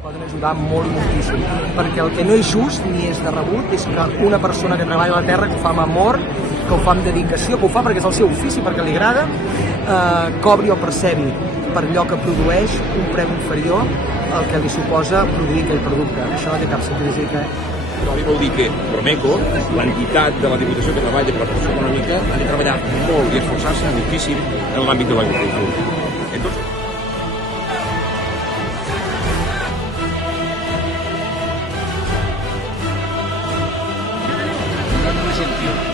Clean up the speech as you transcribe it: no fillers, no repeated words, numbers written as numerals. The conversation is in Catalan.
Poden ajudar molt i moltíssim, perquè el que no és just ni és de rebut és que una persona que treballa a la terra, que ho fa amb amor, que ho fa amb dedicació, que ho fa perquè és el seu ofici, perquè li agrada, cobri o percebi per allò que produeix un preu inferior al que li suposa produir aquell producte. Això no té cap sentit. Vol dir que Promeco, l'entitat de la Diputació que treballa per la promoció econòmica, ha de treballar molt i esforçar-se moltíssim en l'àmbit de l'agricultura. Entonces, no me sentió.